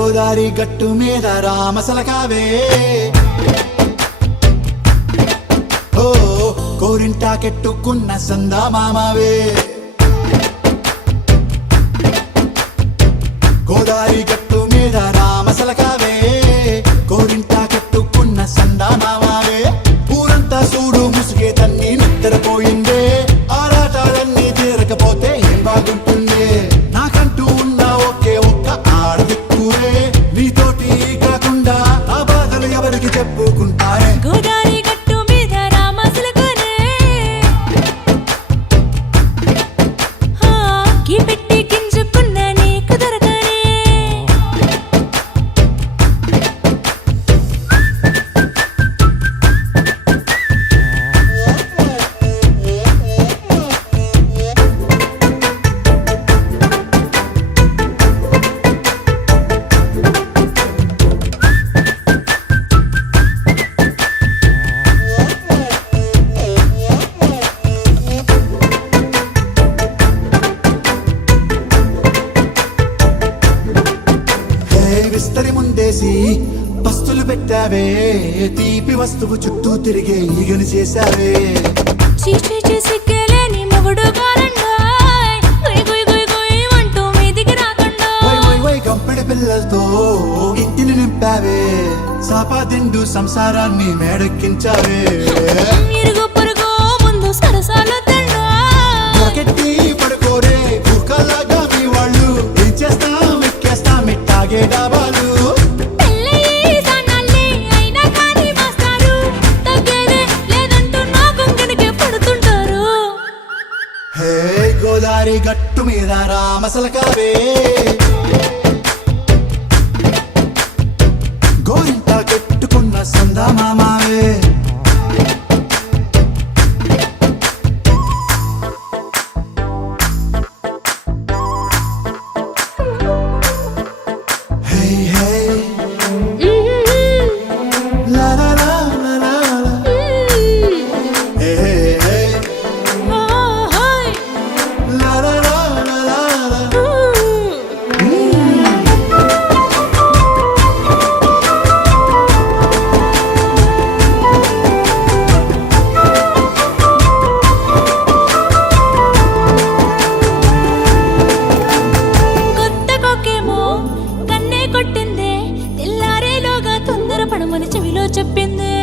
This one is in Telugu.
గోదారి గట్టు మీద రామసలకావే ఓ కోరింటాకెట్టుకున్న సందా మామావే గోదారి గట్టు మీద రామసలకావే కోరింటాకెట్టుకున్న సందా మామావే ఊరంతా చూడు ముసుగే తన్ని నిద్రపోయిందే ఆరాటాలన్నీ తీరకపోతే ఏం బాగుంటుందే నాకంటూ ఉన్న ఒకే ఒక్క ఆడదిక్కువే నీతోటి కాకుండా ఆ బాధలు ఎవరికి చెప్పుకుంటారే గోదారి గట్టు మీద రామసలకానే కీ పెట్టి గింజుకున్న నీకు దొరకనే విస్తరి ముందేసి పస్తులు పెట్టావే తీపి వస్తువు చుట్టూ తిరిగే ఈగని చేశావే చీచీ చేసి కేలేని మొగుడు గారండాయ్ గుయ్ గుయ్ గుయ్ గుయ్ అంటూ మీదికి రాకుండా వై కంపెడి పిల్లలతో ఇంటిని నింపావే సాపాదిండు సంసారాన్ని మేడెక్కించావే ఇరుగు పొరుగు ముందు సరసాలు తిన్నా పొరకెట్టి పడుకోరే కుక్కలాగా మీ వాళ్ళు ఏం చేస్తాం ఎక్కేస్తాం ఇట్టాగే డాబాలు పెళ్ళయి సన్నాళ్ళే అయినా కానీ మాస్తారు తగ్గేదే లేదంటూ నా కొంగనికే పడుతుంటారు హే గోదారి గట్టు మీద రామసలకావే గోరింట కట్టుకున్న సందా మామావే హే హే లా లా లా లా లా లా. హే హే హే ఓహోయ్ లా లా లా లా లా లా. కొత్త కొక్కేమో కన్నే కొట్టిందే తెల్లారేలోగా తొందర పడమని చెవిలో చెప్పిందే